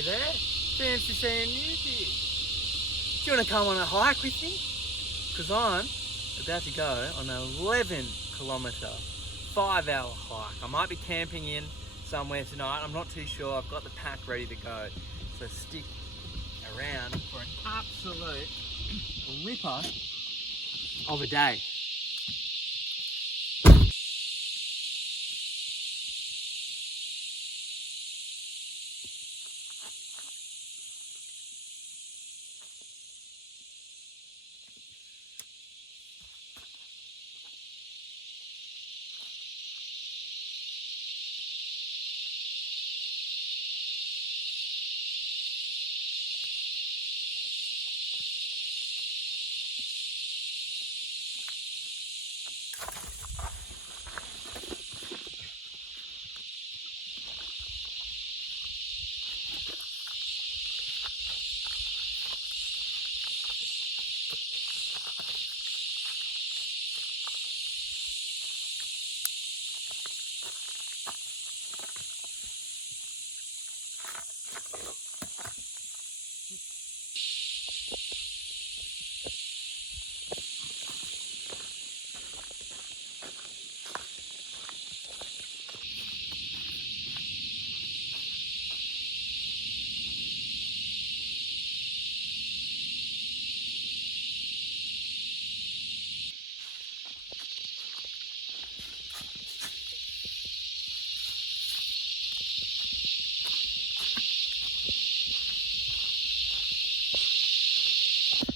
Hey there, fancy seeing you here. Do you want to come on a hike with me? Because I'm about to go on an 11-kilometre, 5-hour hike. I might be camping in somewhere tonight, I'm not too sure. I've got the pack ready to go. So stick around for an absolute ripper of a day.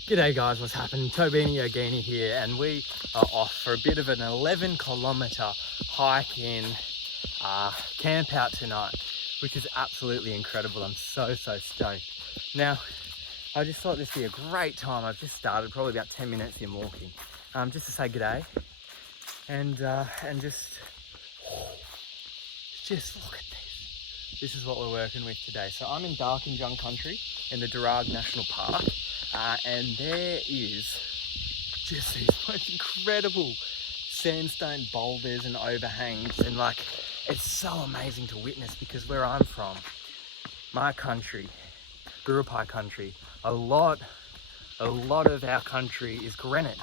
G'day guys, what's happening? TOBINI, YOGINI here, and we are off for a bit of an 11-kilometre hike in camp out tonight, which is absolutely incredible. I'm so stoked. Now, I just thought this would be a great time. I've just started, probably about 10 minutes in walking, just to say g'day and just look at this. This is what we're working with today. So I'm in Darkinjung country in the Darug National Park. And there is just these most incredible sandstone boulders and overhangs, and like, it's so amazing to witness, because where I'm from, my country, Gurupai country, a lot of our country is granite.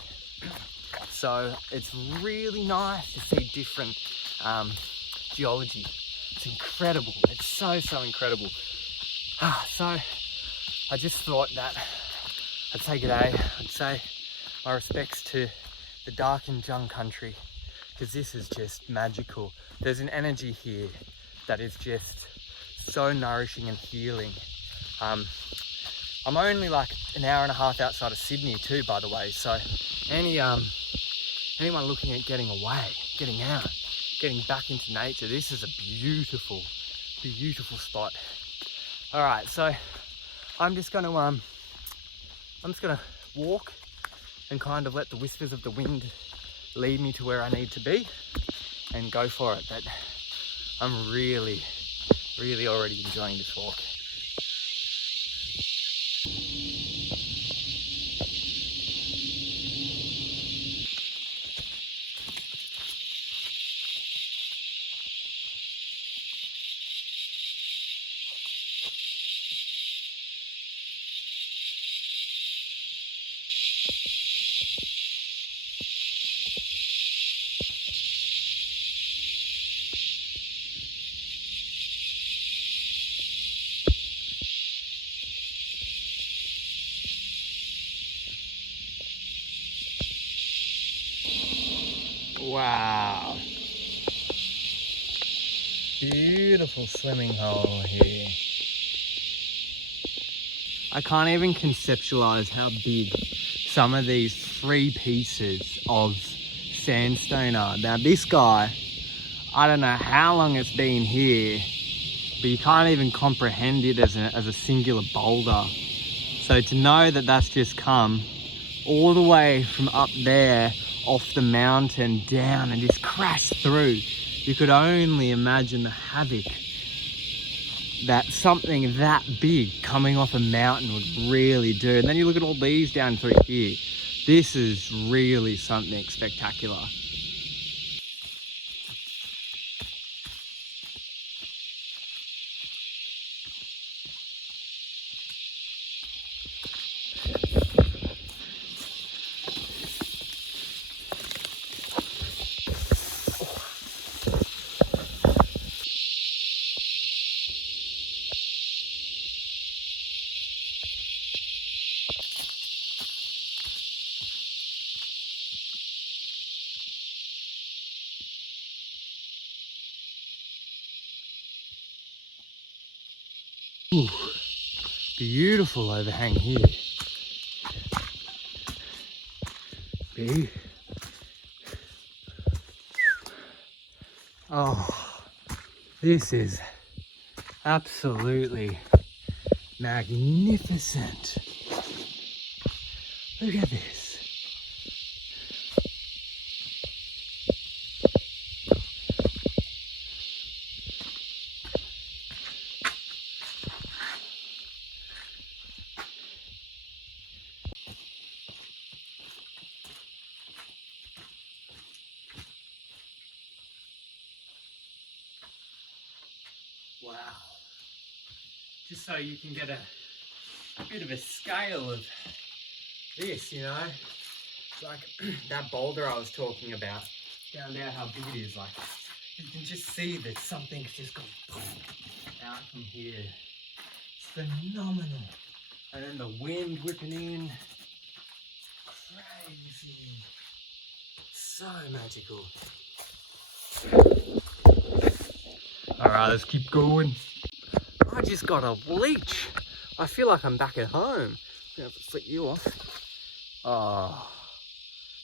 So it's really nice to see different geology. It's incredible. It's so incredible. So I just thought that I'd say g'day. I'd say my respects to the Darkinjung country, because this is just magical. There's an energy here that is just so nourishing and healing. I'm only like an hour and a half outside of Sydney too, by the way. So anyone looking at getting away, getting out, getting back into nature, this is a beautiful spot. All right, so I'm just gonna walk and kind of let the whispers of the wind lead me to where I need to be and go for it. But I'm really already enjoying this walk. Wow, beautiful swimming hole here. I can't even conceptualize how big some of these 3 pieces of sandstone are. Now this guy, I don't know how long it's been here, but you can't even comprehend it as a singular boulder. So to know that that's just come all the way from up there off the mountain down and just crashed through, you could only imagine the havoc that something that big coming off a mountain would really do. And then you look at all these down through here. This is really something spectacular. Ooh, beautiful overhang here. Oh, this is absolutely magnificent. Look at this. Wow. Just so you can get a bit of a scale of this, you know. It's like that boulder I was talking about, down there, how big it is. Like, you can just see that something's just gone out from here. It's phenomenal. And then the wind whipping in. Crazy. So magical. Alright, let's keep going. I just got a leech. I feel like I'm back at home. I'm gonna have to flick you off. Oh,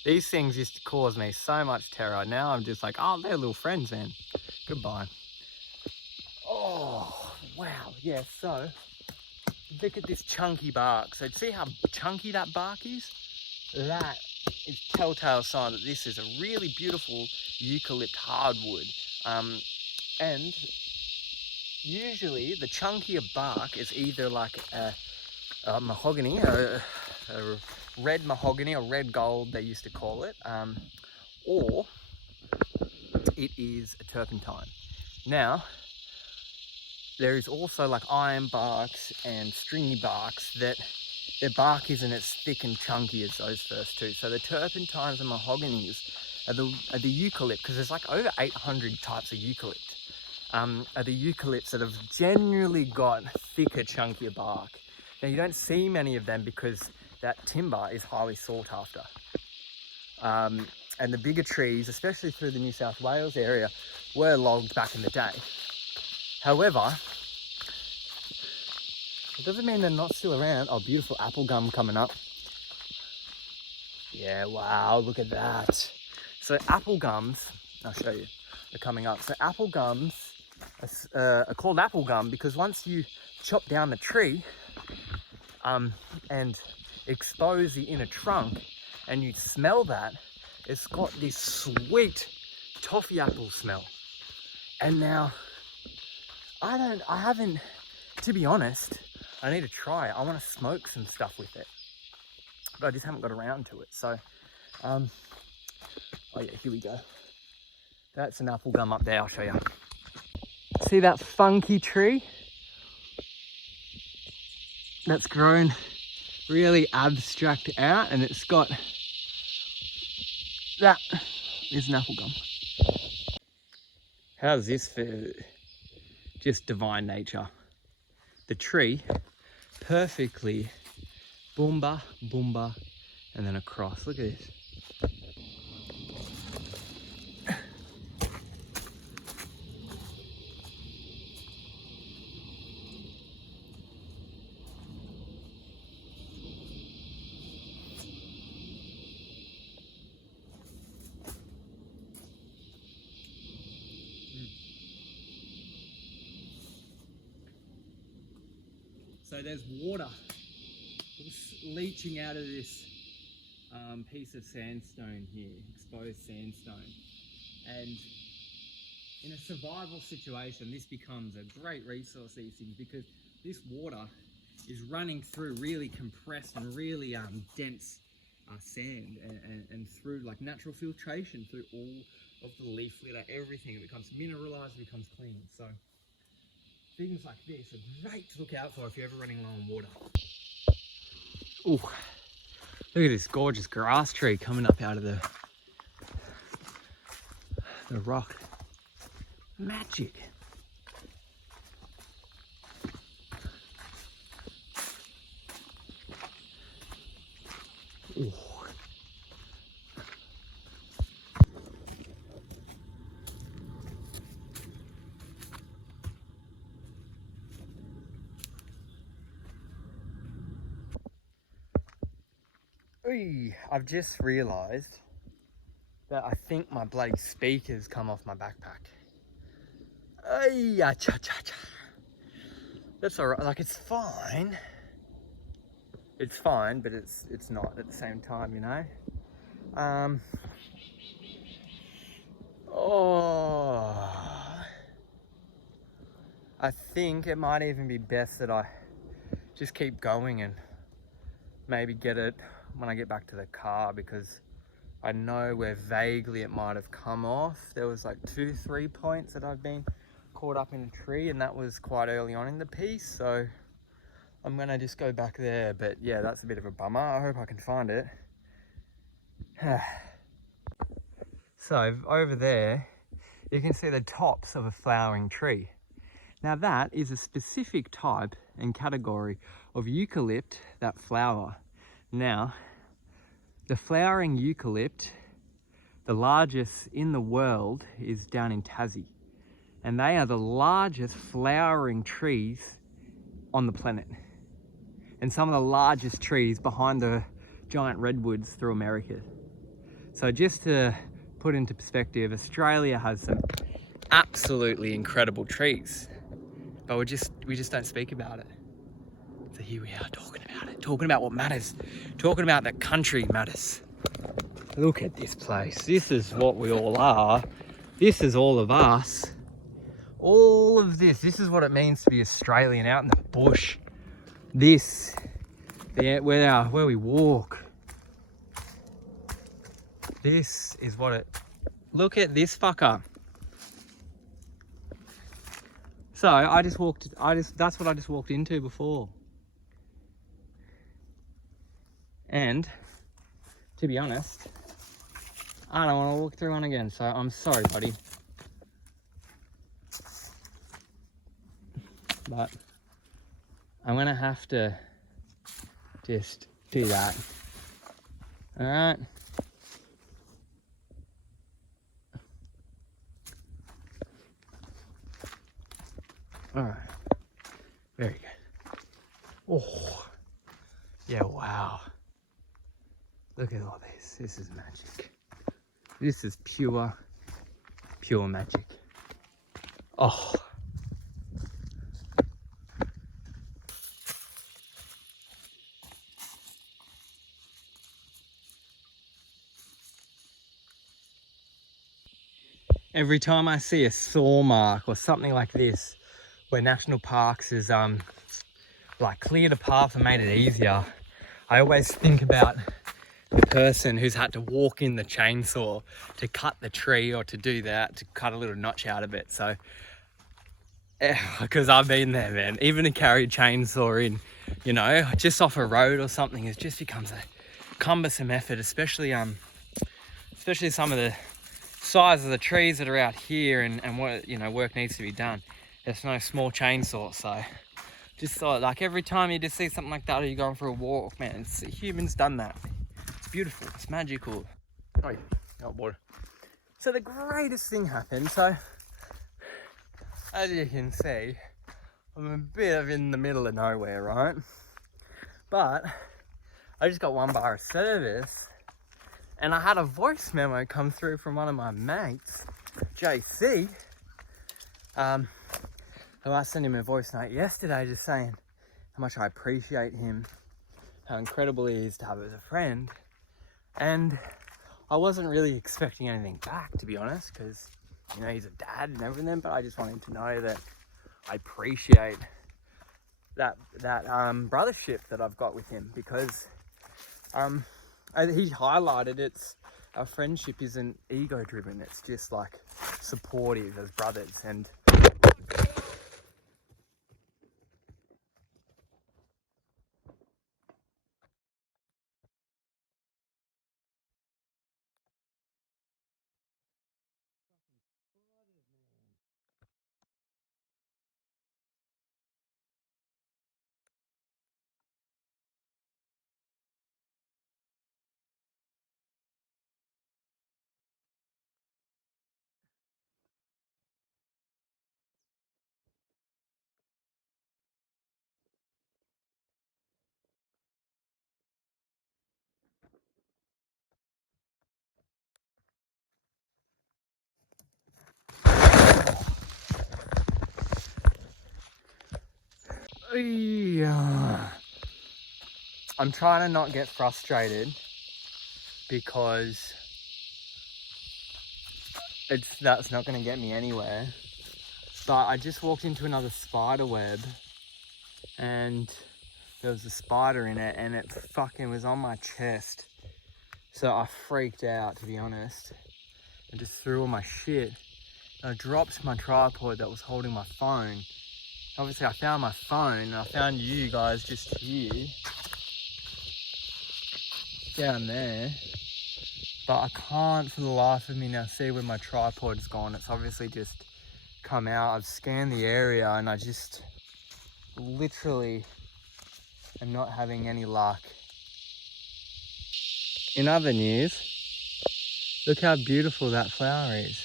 these things used to cause me so much terror. Now I'm just like, oh, they're little friends, man. Goodbye. Oh, wow. Yeah, so look at this chunky bark. So see how chunky that bark is? That is telltale sign that this is a really beautiful eucalypt hardwood. And usually the chunkier bark is either like a mahogany, a red mahogany or red gold they used to call it, or it is a turpentine. Now, there is also like iron barks and stringy barks that their bark isn't as thick and chunky as those first two. So the turpentines and mahoganies are the eucalypt, because there's like over 800 types of eucalypt. Are the eucalypts that have generally got thicker, chunkier bark. Now you don't see many of them because that timber is highly sought after. And the bigger trees, especially through the New South Wales area, were logged back in the day. However, it doesn't mean they're not still around. Oh, beautiful apple gum coming up. Yeah, wow, look at that. So apple gums, I'll show you, are coming up. So apple gums are called apple gum because once you chop down the tree and expose the inner trunk and you smell that, it's got this sweet toffee apple smell. And now, I haven't, to be honest, I need to try it. I want to smoke some stuff with it, but I just haven't got around to it. So, oh yeah, here we go. That's an apple gum up there, I'll show you. See that funky tree? That's grown really abstract out, and it's got, that is an apple gum. How's this for just divine nature? The tree perfectly boomba, boomba, and then across. Look at this. So there's water leaching out of this piece of sandstone here, exposed sandstone. And in a survival situation, this becomes a great resource, these things, because this water is running through really compressed and really dense sand and through like natural filtration through all of the leaf litter, everything. It becomes mineralized, it becomes clean. So things like this are great to look out for if you're ever running low on water. Ooh, look at this gorgeous grass tree coming up out of the rock. Magic. Ooh. I've just realised that I think my bloody speakers come off my backpack. That's alright, like it's fine. It's fine, but it's not at the same time, you know? I think it might even be best that I just keep going and maybe get it when I get back to the car, because I know where vaguely it might have come off. There was like 2-3 points that I've been caught up in a tree, and that was quite early on in the piece, so I'm gonna just go back there. But yeah, that's a bit of a bummer. I hope I can find it. So over there you can see the tops of a flowering tree. Now that is a specific type and category of eucalypt that flower. Now, the flowering eucalypt, the largest in the world, is down in Tassie. And they are the largest flowering trees on the planet. And some of the largest trees behind the giant redwoods through America. So just to put into perspective, Australia has some absolutely incredible trees, but we just don't speak about it. So here we are talking about it, talking about what matters, talking about that country matters. Look at this place. This is what we all are. This is all of us. All of this is what it means to be Australian, out in the bush. This, where we walk. This is what it, look at this fucker. So that's what I just walked into before. And to be honest, I don't want to walk through one again, so I'm sorry, buddy. But I'm gonna have to just do that. All right. All right. Very good. Oh, yeah, wow. Look at all this. This is magic. This is pure magic. Oh. Every time I see a saw mark or something like this, where national parks is like cleared a path and made it easier, I always think about the person who's had to walk in the chainsaw to cut the tree, or to do that, to cut a little notch out of it. So, because I've been there, man. Even to carry a chainsaw in, you know, just off a road or something, it just becomes a cumbersome effort, especially some of the size of the trees that are out here, and what, you know, work needs to be done. There's no small chainsaw, so just thought, like, every time you just see something like that, or you're going for a walk, man, humans done that. It's beautiful, it's magical. Oh, water. So the greatest thing happened. So as you can see, I'm a bit of in the middle of nowhere, right? But I just got 1 bar of service, and I had a voice memo come through from one of my mates, JC, who I sent him a voice note yesterday just saying how much I appreciate him, how incredible he is to have as a friend. And I wasn't really expecting anything back, to be honest, because, you know, he's a dad and everything, but I just wanted to know that I appreciate that brothership that I've got with him, because he highlighted our friendship isn't ego driven, it's just like supportive as brothers. And Yeah. I'm trying to not get frustrated because that's not going to get me anywhere. But I just walked into another spider web and there was a spider in it and it fucking was on my chest. So I freaked out, to be honest. I just threw all my shit. I dropped my tripod that was holding my phone. Obviously I found my phone and I found you guys just here. Down there. But I can't for the life of me now see where my tripod's gone. It's obviously just come out. I've scanned the area and I just literally am not having any luck. In other news, look how beautiful that flower is.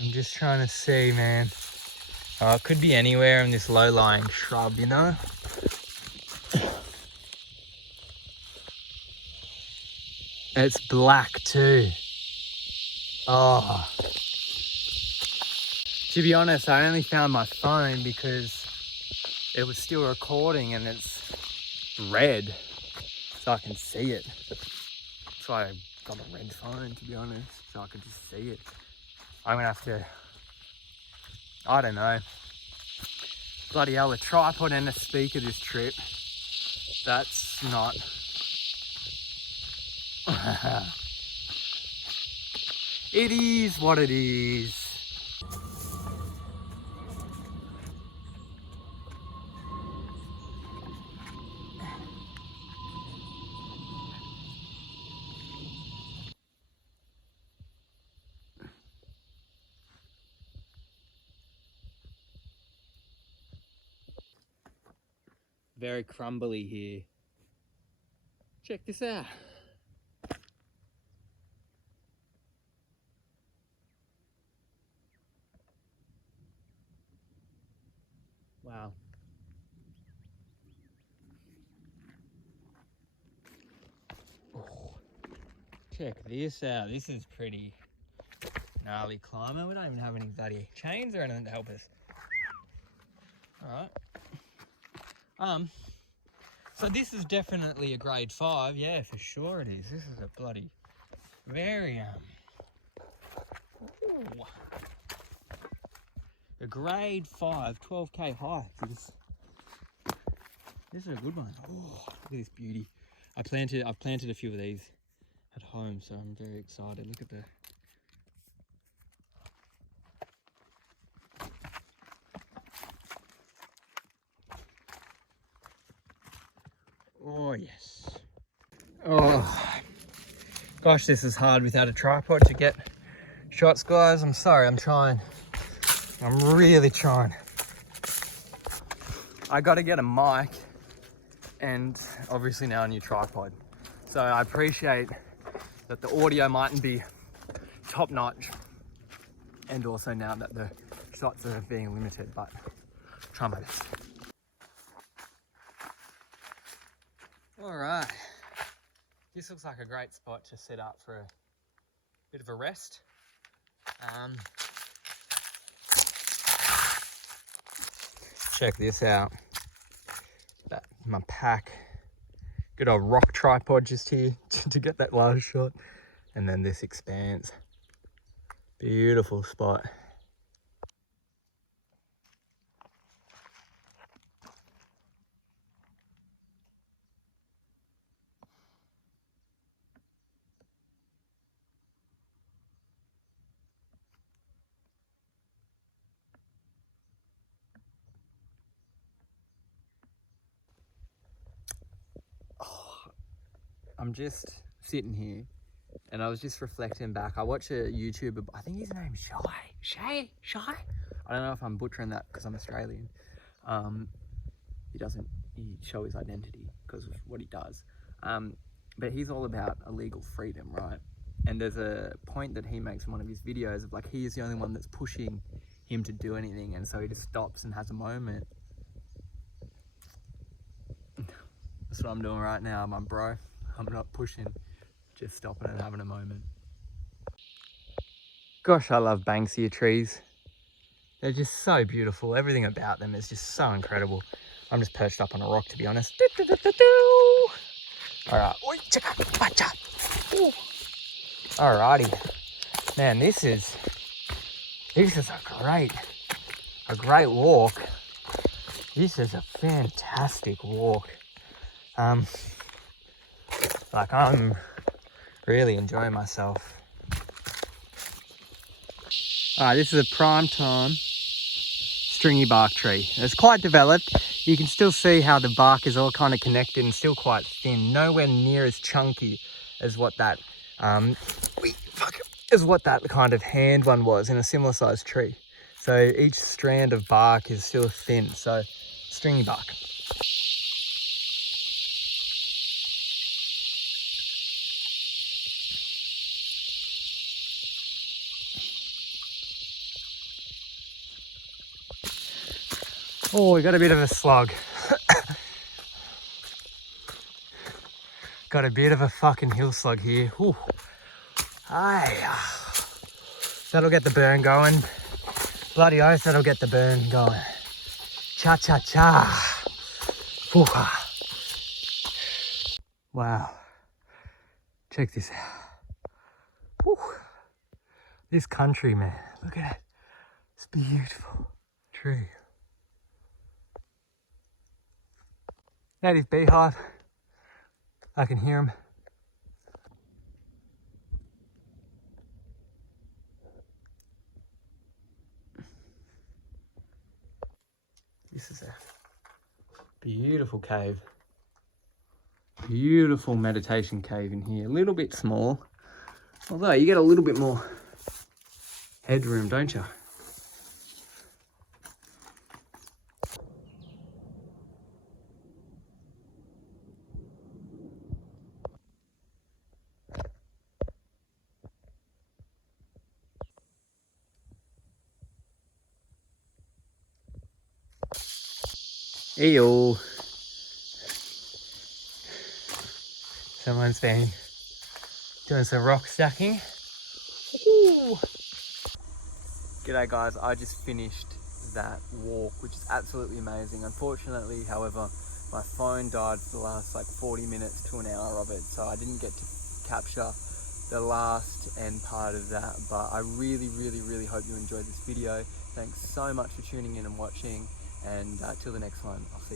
I'm just trying to see, man. Oh, it could be anywhere in this low-lying shrub, you know? It's black too. Oh. To be honest, I only found my phone because it was still recording and it's red, so I can see it. That's why I got a red phone, to be honest, so I could just see it. I'm gonna have to, I don't know. Bloody hell, a tripod and a speaker this trip. That's not. It is what it is. Very crumbly here. Check this out. Wow. Oh, check this out. This is pretty gnarly climber. We don't even have any bloody chains or anything to help us. Alright. So this is definitely a grade 5, yeah, for sure it is. This is a bloody very ooh. A grade 5, 12k hike. This is a good one. Oh, look at this beauty. I've planted a few of these at home, so I'm very excited. Look at the oh yes. Oh gosh, this is hard without a tripod to get shots, guys. I'm sorry, I'm trying. I'm really trying. I got to get a mic and obviously now a new tripod. So I appreciate that the audio mightn't be top notch and also now that the shots are being limited, but try my best. All right, this looks like a great spot to set up for a bit of a rest. Check this out. My pack. Good old rock tripod just here to get that last shot. And then this expanse. Beautiful spot. I'm just sitting here and I was just reflecting back. I watch a YouTuber, I think his name's Shay. I don't know if I'm butchering that because I'm Australian. He doesn't show his identity because of what he does. But he's all about illegal freedom, right? And there's a point that he makes in one of his videos of like, he is the only one that's pushing him to do anything. And so he just stops and has a moment. That's what I'm doing right now, my bro. I'm not pushing, just stopping and having a moment. Gosh, I love Banksia trees. They're just so beautiful. Everything about them is just so incredible. I'm just perched up on a rock, to be honest. All right. Alrighty. Man, this is a great walk. This is a fantastic walk. Like, I'm really enjoying myself. Alright, this is a prime time stringy bark tree. It's quite developed. You can still see how the bark is all kind of connected and still quite thin. Nowhere near as chunky as what that kind of hand one was in a similar sized tree. So each strand of bark is still thin. So stringy bark. Oh, we got a bit of a slog. Got a bit of a fucking hill slug here. Ooh. Aye. That'll get the burn going. Bloody oath, that'll get the burn going. Cha cha cha. Ooh. Wow. Check this out. Ooh. This country, man. Look at it. It's beautiful. Tree. Native beehive. I can hear them. This is a beautiful cave. Beautiful meditation cave in here. A little bit small, although you get a little bit more headroom, don't you? Eyo. Someone's been doing some rock stacking. Ooh. G'day guys, I just finished that walk, which is absolutely amazing. Unfortunately, however, my phone died for the last like 40 minutes to an hour of it, so I didn't get to capture the last end part of that, but I really hope you enjoyed this video. Thanks so much for tuning in and watching, and till the next one, I'll see you.